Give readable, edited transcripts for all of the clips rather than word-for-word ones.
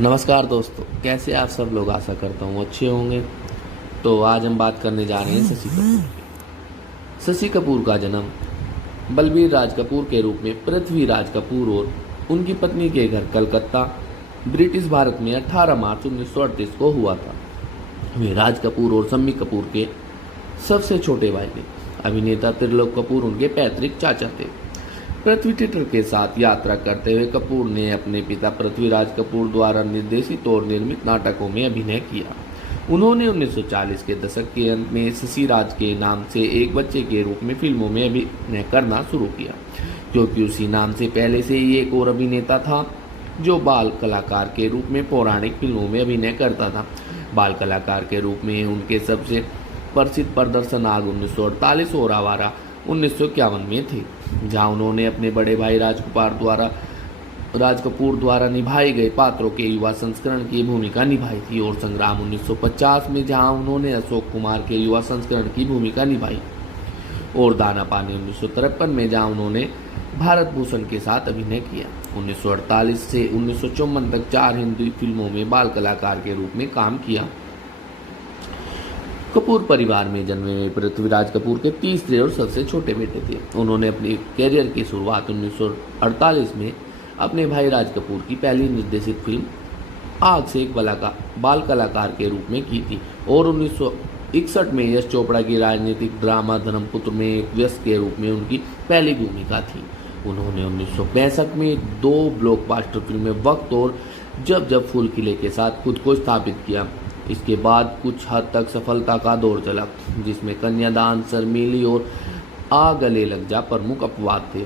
नमस्कार दोस्तों, कैसे आप सब लोग। आशा करता हूँ अच्छे होंगे। तो आज हम बात करने जा रहे हैं शशि कपूर की। शशि कपूर का जन्म बलबीर राज कपूर के रूप में पृथ्वी राज कपूर और उनकी पत्नी के घर कलकत्ता, ब्रिटिश भारत में 18 मार्च 1938 को हुआ था। वे राज कपूर और शम्मी कपूर के सबसे छोटे भाई थे। अभिनेता त्रिलोक कपूर उनके पैतृक चाचा थे। पृथ्वी थिएटर के साथ यात्रा करते हुए कपूर ने अपने पिता पृथ्वीराज कपूर द्वारा निर्देशित और निर्मित नाटकों में अभिनय किया। उन्होंने 1940 के दशक के अंत में शशि राज के नाम से एक बच्चे के रूप में फिल्मों में अभिनय करना शुरू किया, क्योंकि उसी नाम से पहले से ही एक और अभिनेता था जो बाल कलाकार के रूप में पौराणिक फिल्मों में अभिनय करता था। बाल कलाकार के रूप में उनके सबसे प्रसिद्ध प्रदर्शन आग 1948 और आवारा 1951 में थे, जहां उन्होंने अपने बड़े भाई राज कपूर द्वारा निभाए गए पात्रों के युवा संस्करण की भूमिका निभाई थी, और संग्राम 1950 में जहां उन्होंने अशोक कुमार के युवा संस्करण की भूमिका निभाई, और दाना पानी 1953 में जहां उन्होंने भारत भूषण के साथ अभिनय किया। 1948 से 1954 तक 4 हिंदी फिल्मों में बाल कलाकार के रूप में काम किया। कपूर परिवार में जन्मे हुए पृथ्वीराज कपूर के तीसरे और सबसे छोटे बेटे थे। उन्होंने अपनी कैरियर की शुरुआत 1948 में अपने भाई राज कपूर की पहली निर्देशित फिल्म आग से एक बाल कलाकार के रूप में की थी, और 1961 में यश चोपड़ा की राजनीतिक ड्रामा धर्मपुत्र में एक व्यस्त के रूप में उनकी पहली भूमिका थी। उन्होंने 1965 में 2 ब्लॉकबस्टर फिल्में वक्त और जब फूल खिले के साथ खुद को स्थापित किया। इसके बाद कुछ हद तक सफलता का दौर चला, जिसमें कन्यादान, शर्मीली और आ गले लग जा प्रमुख अपवाद थे।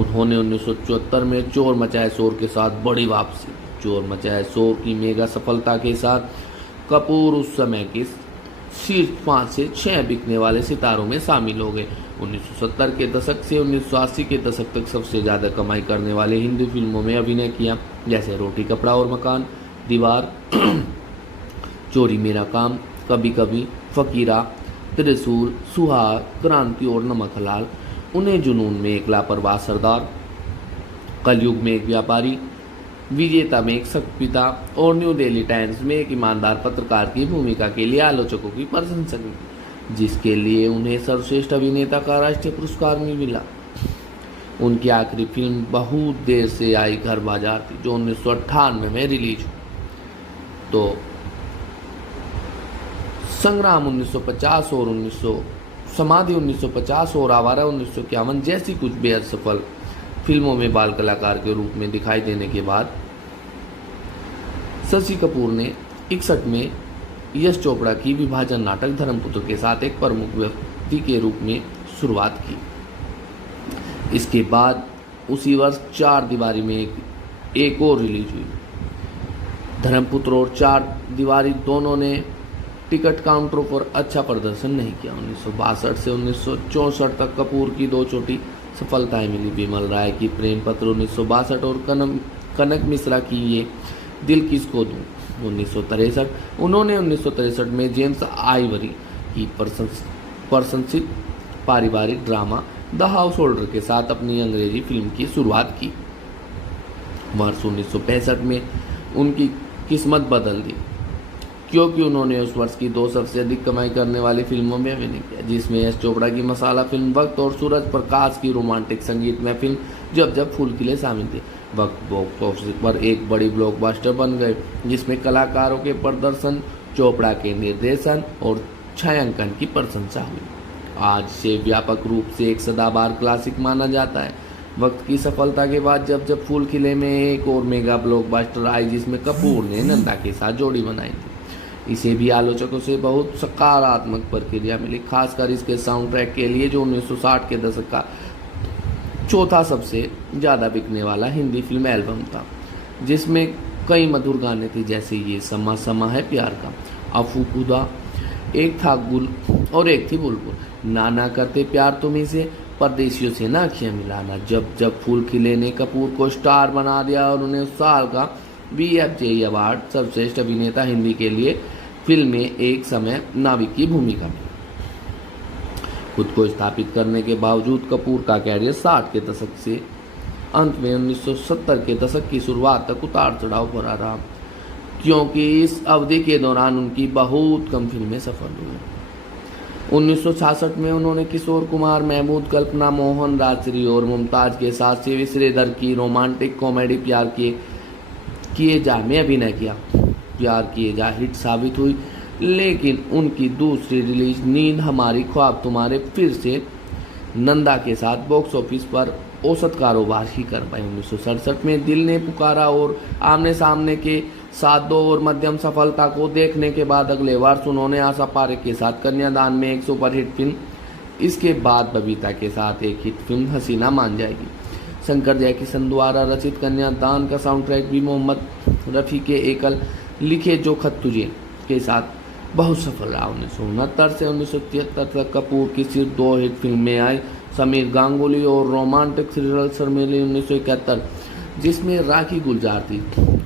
उन्होंने 1974 में चोर मचाए शोर के साथ बड़ी वापसी। चोर मचाए शोर की मेगा सफलता के साथ कपूर उस समय के शीर्ष 5 से 6 बिकने वाले सितारों में शामिल हो गए। 1970 के दशक से 1980 के दशक तक सबसे ज़्यादा कमाई करने वाले हिंदी फिल्मों में अभिनय किया, जैसे रोटी कपड़ा और मकान, दीवार, चोरी मेरा काम, कभी कभी, फकीरा, त्रिशूल, सुहाग, क्रांति और नमक हलाल, उन्हें जुनून में एक लापरवाह सरदार, कलयुग में एक व्यापारी, विजेता में एक सख्त पिता और न्यू दिल्ली टाइम्स में एक ईमानदार पत्रकार की भूमिका के लिए आलोचकों की प्रशंसा की, जिसके लिए उन्हें सर्वश्रेष्ठ अभिनेता का राष्ट्रीय पुरस्कार भी मिला। उनकी आखिरी फिल्म बहुत देर से आई घर बाजार थी, जो 1998 में रिलीज हुई। तो संग्राम 1950 और समाधि 1950 और आवारा 1951 जैसी कुछ बेहद सफल फिल्मों में बाल कलाकार के रूप में दिखाई देने के बाद शशि कपूर ने 61 में यश चोपड़ा की विभाजन नाटक धर्मपुत्र के साथ एक प्रमुख व्यक्ति के रूप में शुरुआत की। इसके बाद उसी वर्ष 4 दीवारी में एक और रिलीज हुई। धर्मपुत्र और 4 दीवारी दोनों ने टिकट काउंटरों पर अच्छा प्रदर्शन नहीं किया। 1962 से 1964 तक कपूर की 2 छोटी सफलताएं मिली। विमल राय की प्रेम पत्र 1962 और कनक मिश्रा की ये दिल किसको दूं 1963। उन्होंने 1963 में जेम्स आइवरी की प्रशंसित पारिवारिक ड्रामा द हाउस होल्डर के साथ अपनी अंग्रेजी फिल्म की शुरुआत की। वर्ष 1965 में उनकी किस्मत बदल दी, क्योंकि उन्होंने उस वर्ष की 2 सबसे अधिक कमाई करने वाली फिल्मों में अभिनय किया, जिसमें यश चोपड़ा की मसाला फिल्म वक्त और सूरज प्रकाश की रोमांटिक संगीतमय फिल्म जब फूल खिले शामिल थे। वक्त बॉक्स ऑफिस पर एक बड़ी ब्लॉकबस्टर बन गए, जिसमें कलाकारों के प्रदर्शन, चोपड़ा के निर्देशन और छायांकन की प्रशंसा हुई। आज से व्यापक रूप से एक सदाबहार क्लासिक माना जाता है। वक्त की सफलता के बाद जब फूल खिले में एक और मेगा ब्लॉकबस्टर आई, जिसमें कपूर ने नंदा के साथ जोड़ी बनाई थी। इसे भी आलोचकों से बहुत सकारात्मक प्रतिक्रिया मिली, खासकर इसके साउंड ट्रैक के लिए, जो 1960 के दशक का चौथा सबसे ज़्यादा बिकने वाला हिंदी फिल्म एल्बम था, जिसमें कई मधुर गाने थे, जैसे ये समा समा है प्यार का, अफू खुदा, एक था गुल और एक थी बुलबुल, नाना करते प्यार तुम्हीं से, परदेशियों से ना अखियाँ मिलाना। जब फूल खिले ने कपूर को स्टार बना दिया और उन्हें उस साल का BFJ अवार्ड सर्वश्रेष्ठ अभिनेता हिंदी के लिए फिल्म में एक समय नाविक की भूमिका में। खुद को स्थापित करने के बावजूद कपूर का कैरियर 60 के दशक से अंत में 1970 के दशक की शुरुआत तक उतार चढ़ाव भरा रहा, क्योंकि इस अवधि के दौरान उनकी बहुत कम फिल्में सफल हुई। 1966 में उन्होंने किशोर कुमार, महमूद, कल्पना, मोहन, राजश्री और मुमताज के साथ शिव श्रीधर की रोमांटिक कॉमेडी प्यार किए जा में अभिनय किया। प्यार किए जा हिट साबित हुई, लेकिन उनकी दूसरी रिलीज नींद हमारी ख्वाब तुम्हारे फिर से नंदा के साथ बॉक्स ऑफिस पर औसत कारोबार ही कर पाई। 1967 में दिल ने पुकारा और आमने सामने के साथ दो और मध्यम सफलता को देखने के बाद अगले वर्ष उन्होंने आशा पारेख के साथ कन्यादान में एक सुपरहिट फिल्म, इसके बाद बबीता के साथ एक हिट फिल्म हसीना मान जाएगी। शंकर जयकिशन द्वारा रचित कन्यादान का साउंड ट्रैक भी मोहम्मद रफ़ी के एकल लिखे जो खत तुझे के साथ बहुत सफल रहा। 1969 से 1973 तक कपूर की सिर्फ 2 हिट फिल्में आई, समीर गांगुली और रोमांटिक थ्रिलर शर्मिली 1971, जिसमें राखी गुलजार थी,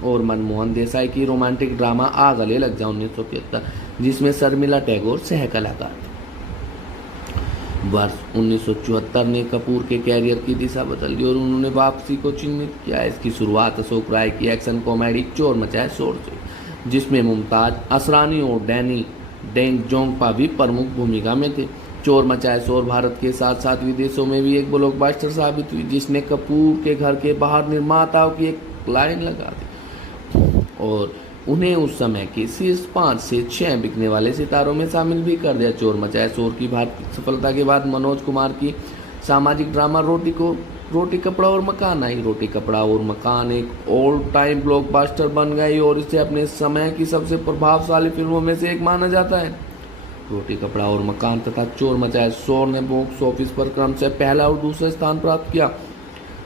और मनमोहन देसाई की रोमांटिक ड्रामा आ गले लग जा 1973, जिसमें शर्मिला टैगोर सह कलाकार थी। वर्ष 1974 ने कपूर के कैरियर की दिशा बदल दी और उन्होंने वापसी को चिन्हित किया। इसकी शुरुआत अशोक राय की एक्शन कॉमेडी चोर मचाए शोर से, जिसमें मुमताज असरानी और डैनी डेंगजोंगपा भी प्रमुख भूमिका में थे। चोर मचाए शोर भारत के साथ साथ विदेशों में भी एक ब्लॉकबस्टर साबित हुई, जिसने कपूर के घर के बाहर निर्माताओं की एक लाइन लगा दी और उन्हें उस समय के शीर्ष 5 से 6 बिकने वाले सितारों में शामिल भी कर दिया। चोर मचाए शोर की भारतीय सफलता के बाद मनोज कुमार की सामाजिक ड्रामा रोटी कपड़ा और मकान आई। रोटी कपड़ा और मकान एक ऑल टाइम ब्लॉकबस्टर बन गई और इसे अपने समय की सबसे प्रभावशाली फिल्मों में से एक माना जाता है। रोटी कपड़ा और मकान तथा चोर मचाए शोर ने बॉक्स ऑफिस पर क्रमशः पहला और दूसरा स्थान प्राप्त किया।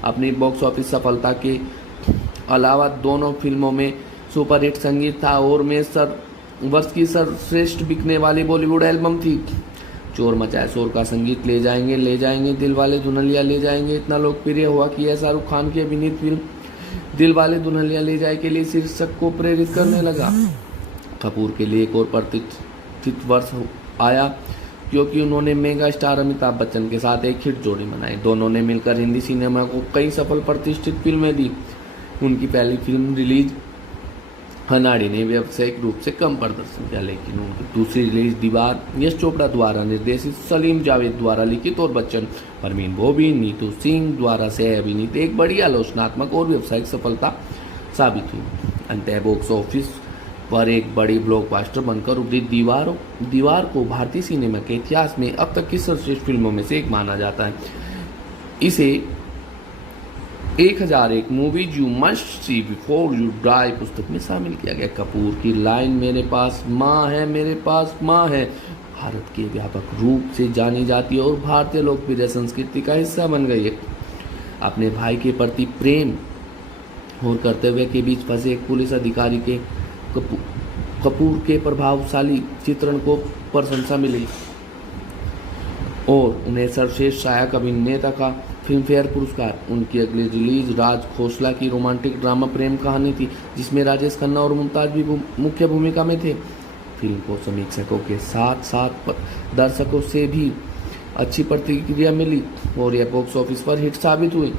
अपनी बॉक्स ऑफिस सफलता के अलावा दोनों फिल्मों में सुपरहिट संगीत था और में वर्ष की सर्वश्रेष्ठ बिकने वाली बॉलीवुड एल्बम थी। चोर मचाए शोर का संगीत ले जाएंगे दिलवाले दुल्हनिया ले जाएंगे इतना लोकप्रिय हुआ कि यह शाहरुख खान की अभिनीत फिल्म दिलवाले दुल्हनिया ले जाए के लिए शीर्षक को प्रेरित करने लगा। कपूर के लिए एक और प्रतिष्ठित वर्ष आया, क्योंकि उन्होंने मेगा स्टार अमिताभ बच्चन के साथ एक हिट जोड़ी बनाई। दोनों ने मिलकर हिंदी सिनेमा को कई सफल प्रतिष्ठित फिल्में दी। उनकी पहली फिल्म रिलीज हनाड़ी ने व्यावसायिक रूप से कम प्रदर्शन किया, लेकिन उनकी दूसरी रिलीज दीवार यश चोपड़ा द्वारा निर्देशित, सलीम जावेद द्वारा लिखित और बच्चन, परवीन बोबी, नीतू सिंह द्वारा सह अभिनीत एक बड़ी आलोचनात्मक और व्यावसायिक सफलता साबित हुई। अंततः बॉक्स ऑफिस पर एक बड़ी ब्लॉकबस्टर बनकर उभरी दीवार को भारतीय सिनेमा के इतिहास में अब तक की सर्वश्रेष्ठ फिल्मों में से एक माना जाता है। इसे 1001 movies you must see before you die पुस्तक में शामिल किया गया। कपूर की लाइन मेरे पास माँ है भारत के व्यापक रूप से जानी जाती है और भारतीय लोकप्रिय संस्कृति का हिस्सा बन गई है। अपने भाई के प्रति प्रेम और कर्तव्य के बीच फंसे एक पुलिस अधिकारी के कपूर के प्रभावशाली चित्रण को प्रशंसा मिली और उन्हें सर्वश्रेष्ठ सहायक अभिनेता का फिल्मफेयर पुरस्कार। उनकी अगली रिलीज राज खोसला की रोमांटिक ड्रामा प्रेम कहानी थी, जिसमें राजेश खन्ना और मुमताज भी मुख्य भूमिका में थे। फिल्म को समीक्षकों के साथ साथ दर्शकों से भी अच्छी प्रतिक्रिया मिली और यह बॉक्स ऑफिस पर हिट साबित हुई।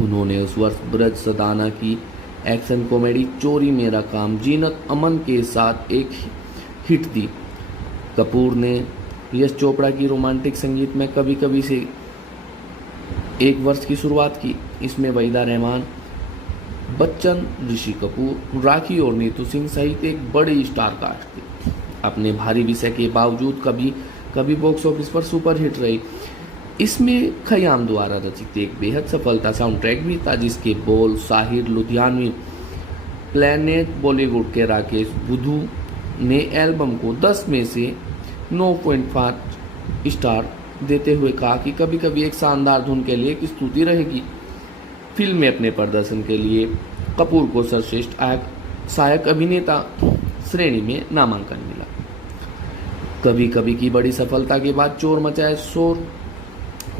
उन्होंने उस वर्ष ब्रज सदाना की एक्शन कॉमेडी चोरी मेरा काम जीनत अमन के साथ एक हिट दी। कपूर ने यश चोपड़ा की रोमांटिक संगीत में कभी कभी से एक वर्ष की शुरुआत की। इसमें वहीदा रहमान, बच्चन, ऋषि कपूर, राखी और नीतू सिंह सहित एक बड़ी स्टार कास्ट थी। अपने भारी विषय के बावजूद कभी बॉक्स ऑफिस पर सुपर हिट रही। इसमें खयाम द्वारा रचित एक बेहद सफलता साउंड ट्रैक भी था, जिसके बोल साहिर लुधियानवी। प्लैनेट बॉलीवुड के राकेश बुधू ने एल्बम को 10 में से 9.5 स्टार देते हुए कहा कि कभी कभी एक शानदार धुन के लिए एक स्तुति रहेगी। फिल्म में अपने प्रदर्शन के लिए कपूर को सर्वश्रेष्ठ सहायक अभिनेता श्रेणी में नामांकन मिला। कभी कभी की बड़ी सफलता के बाद चोर मचाए शोर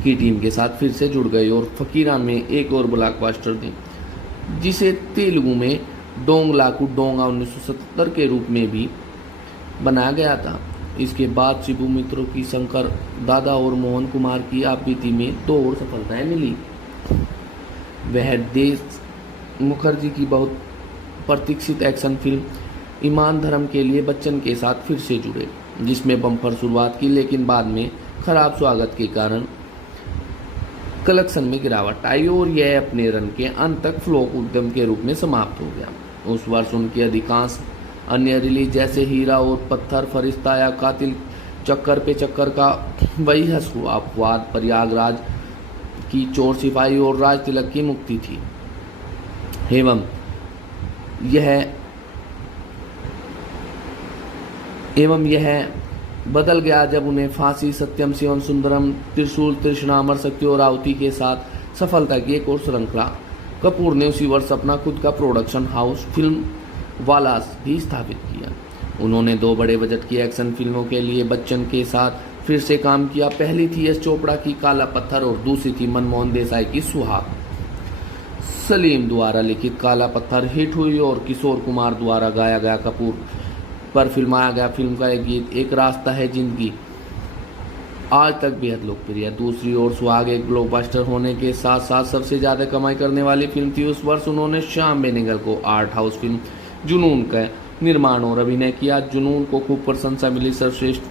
की टीम के साथ फिर से जुड़ गए और फकीरा में एक और ब्लॉकबस्टर दी, जिसे तेलुगु में डोंग लाकू डोंगा 1977 के रूप में भी बनाया गया था। इसके बाद शिबू मित्रों की शंकर दादा और मोहन कुमार की आप बीती में 2 और सफलताएं मिली। वह देश मुखर्जी की बहुत प्रतीक्षित एक्शन फिल्म ईमान धर्म के लिए बच्चन के साथ फिर से जुड़े, जिसमें बम्पर शुरुआत की, लेकिन बाद में खराब स्वागत के कारण कलेक्शन में गिरावट आई और यह अपने रन के अंत तक फ्लॉप उद्यम के रूप में समाप्त हो गया। उस वर्ष उनकी अधिकांश अन्य रिलीज जैसे हीरा और पत्थर, फरिश्ता या कातिल, चक्कर पे चक्कर का वही हंस हुआ, अपवाद प्रयागराज की चोर सिपाही और राज तिलक की मुक्ति थी। एवं यह बदल गया जब उन्हें फांसी, सत्यम शिवम सुंदरम, त्रिशूल, तृष्णा, अमर शक्ति और आहुति के साथ सफलता की एक और श्रृंखला। कपूर ने उसी वर्ष अपना खुद का प्रोडक्शन हाउस फिल्म वालास भी स्थापित किया। उन्होंने 2 बड़े बजट की एक्शन फिल्मों के लिए बच्चन के साथ फिर से काम किया। पहली थी यश चोपड़ा की काला पत्थर और दूसरी थी मनमोहन देसाई की सुहाग। सलीम द्वारा लिखित काला पत्थर हिट हुई और किशोर कुमार द्वारा गाया गया कपूर पर फिल्माया गया फिल्म का एक गीत एक रास्ता है जिंदगी आज तक बेहद लोकप्रिय है। दूसरी ओर सुहाग एक ब्लॉकबस्टर होने के साथ साथ सबसे ज़्यादा कमाई करने वाली फिल्म थी। उस वर्ष उन्होंने श्याम बेनेगल को आर्ट हाउस फिल्म जुनून का निर्माण और अभिनय किया। जुनून को खूब प्रशंसा मिली। सर्वश्रेष्ठ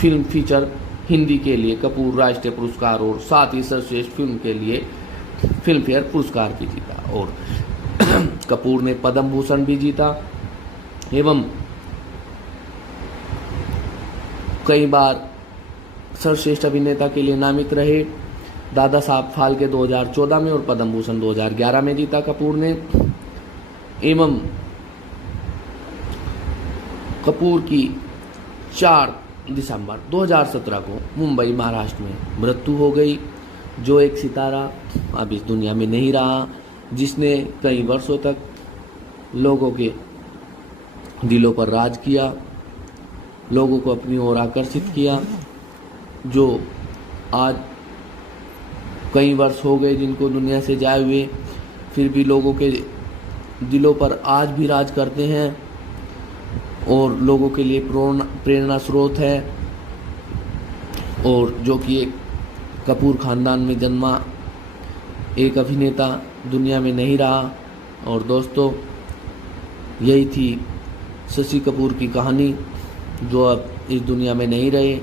फिल्म फीचर हिंदी के लिए कपूर राष्ट्रीय पुरस्कार और साथ ही सर्वश्रेष्ठ फिल्म के लिए फिल्म फेयर पुरस्कार भी जीता और कपूर ने पद्म भूषण भी जीता एवं कई बार सर्वश्रेष्ठ अभिनेता के लिए नामित रहे। दादा साहब फाल्के 2014 में और पद्म भूषण 2011 में जीता कपूर ने। एवं कपूर की 4 दिसंबर 2017 को मुंबई महाराष्ट्र में मृत्यु हो गई। जो एक सितारा अब इस दुनिया में नहीं रहा, जिसने कई वर्षों तक लोगों के दिलों पर राज किया, लोगों को अपनी ओर आकर्षित किया, जो आज कई वर्ष हो गए जिनको दुनिया से जाए हुए, फिर भी लोगों के दिलों पर आज भी राज करते हैं और लोगों के लिए प्रेरणा स्रोत है। और जो कि एक कपूर खानदान में जन्मा एक अभिनेता दुनिया में नहीं रहा। और दोस्तों, यही थी शशि कपूर की कहानी, जो अब इस दुनिया में नहीं रहे।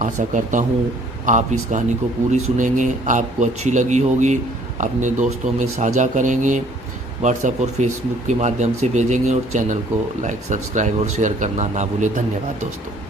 आशा करता हूँ आप इस कहानी को पूरी सुनेंगे, आपको अच्छी लगी होगी, अपने दोस्तों में साझा करेंगे, व्हाट्सएप और फेसबुक के माध्यम से भेजेंगे और चैनल को लाइक, सब्सक्राइब और शेयर करना ना भूलें। धन्यवाद दोस्तों।